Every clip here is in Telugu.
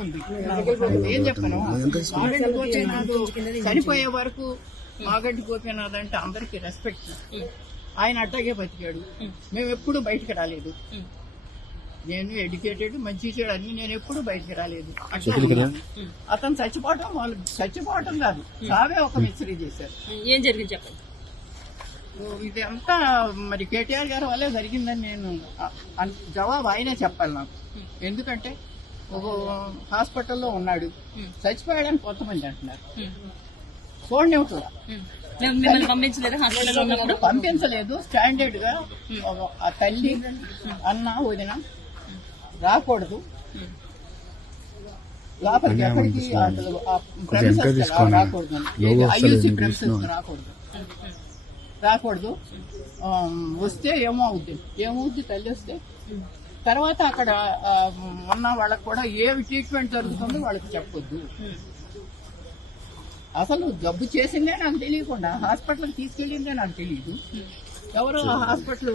ఉంది. ఏం చెప్పను, మాగంటి గోపీనాథ్ చనిపోయే వరకు మాగంటి గోపీనాథ్ అంటే అందరికి రెస్పెక్ట్. ఆయన అట్టాగే బతికాడు. మేము ఎప్పుడు బయటకు రాలేదు. నేను ఎడ్యుకేటెడ్, మంచి చెడు అన్ని, నేను ఎప్పుడు బయటకు రాలేదు. అట్లా అతను చచ్చిపోవటం కాదు, సావే ఒక మిస్టరీ చేశారు. ఏం జరిగింది చెప్పండి. ఇది అంతా మరి కేటీఆర్ గారి వల్లే జరిగిందని నేను జవాబు ఆయనే చెప్పాలి నాకు. ఎందుకంటే ఒక హాస్పిటల్లో ఉన్నాడు, చచ్చిపోయాడని కొంతమంది అంటున్నారు. చూడండి కూడా పంపించలేదు. స్టాండర్డ్ గా ఆ తల్లి అన్న వదిన రాకూడదు లోపలికి, ఎక్కడికి అసలు రాకూడదు, ఐయూసీ ప్రెమిసెస్ రాకూడదు. వస్తే ఏమవుద్ది తల్లి వస్తే తర్వాత అక్కడ ఉన్న వాళ్ళకి కూడా ఏమి ట్రీట్మెంట్ జరుగుతుందో వాళ్ళకి చెప్పొద్దు. అసలు జబ్బు చేసిందే నాకు తెలియకుండా హాస్పిటల్కి తీసుకెళ్ళిందే నాకు తెలియదు. ఎవరో హాస్పిటల్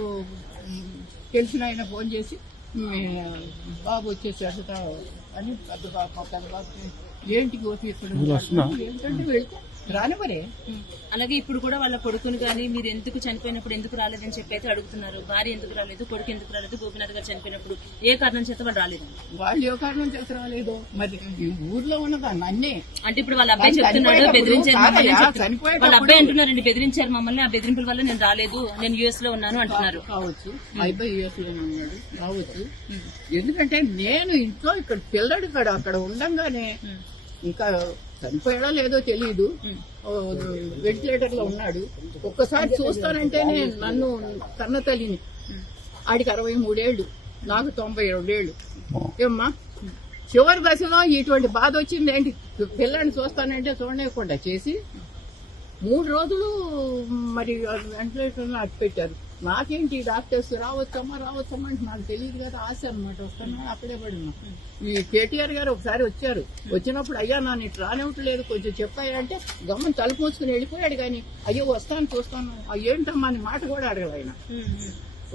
తెలిసిన ఆయన ఫోన్ చేసి బాబు వచ్చేసాడు అని పెద్ద బాబు ఏంటి గోపి ఏంటంటే వెళ్తే రానివరే. అలాగే ఇప్పుడు కూడా వాళ్ళ కొడుకుని కానీ మీరు ఎందుకు చనిపోయినప్పుడు ఎందుకు రాలేదని చెప్పి అయితే అడుగుతున్నారు. భార్య ఎందుకు రాలేదు, కొడుకు ఎందుకు రాలేదు, గోపీనాథ్ గారు చనిపోయినప్పుడు ఏ కారణం చేత వాళ్ళు రాలేదు. వాళ్ళు ఏ కారణం చేత రాలేదు మరి ఊర్లో ఉన్నదాన్ని అన్నీ అంటే ఇప్పుడు వాళ్ళ అబ్బాయి చెప్తున్నాడు బెదిరించారు మమ్మల్ని. వాళ్ళ అబ్బాయి అంటున్నారండి బెదిరించారు మమ్మల్ని, ఆ బెదిరింపుల వల్ల నేను రాలేదు, నేను యుఎస్ లో ఉన్నాను అంటున్నారు. కావచ్చు, అబ్బాయి యుఎస్ లో ఉన్నాడు కావచ్చు. ఎందుకంటే నేను ఇంట్లో ఇక్కడ పిల్లడు అక్కడ ఉండంగానే ఇంకా చనిపోయాడో లేదో తెలియదు, వెంటిలేటర్ లో ఉన్నాడు. ఒక్కసారి చూస్తానంటేనే నన్ను కన్న తల్లిని, ఆడికి 63 ఏళ్ళు, నాకు 92 ఏళ్ళు. ఏమ్మా చివరి దశలో ఇటువంటి బాధ వచ్చింది ఏంటి? పిల్లని చూస్తానంటే చూడలేకుండా చేసి 3 రోజులు మరి వెంటిలేటర్ లో అట్టు పెట్టారు. నాకేంటి డాక్టర్స్ రావచ్చమ్మా అంటే నాకు తెలియదు కదా, ఆశ అనమాట. వస్తాను అక్కడే పడినా. ఈ కేటీఆర్ గారు ఒకసారి వచ్చారు, వచ్చినప్పుడు అయ్యా నా నీకు రానివ్వట్లేదు కొంచెం చెప్పాయా అంటే గమ్మని తలుపు మూసుకుని వెళ్ళిపోయాడు. కానీ అయ్యో వస్తాను చూస్తాను ఏంటమ్మా అని మాట కూడా అడగదు ఆయన.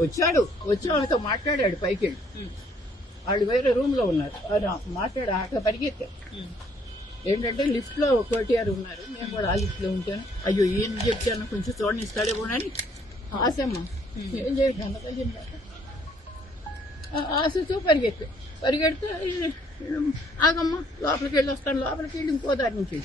వచ్చి వాళ్ళతో మాట్లాడాడు పైకి వెళ్ళి. వాళ్ళు వేరే రూమ్ లో ఉన్నారు, మాట్లాడా అక్కడ పరిగెత్తారు. ఏంటంటే లిఫ్ట్ లో కేటీఆర్ ఉన్నారు, నేను కూడా ఆ లిఫ్ట్ లో ఉంటాను. అయ్యో ఏం చెప్తాను కొంచెం చూడండి ఇస్తాడేమో అని ఆశమ్మ ఏం చేయగలరు. ఆశతో పరిగెడితే ఆగమ్మ లోపలికి వెళ్ళి వస్తాను, లోపలికి వెళ్ళి ఇంకో దారి నుంచి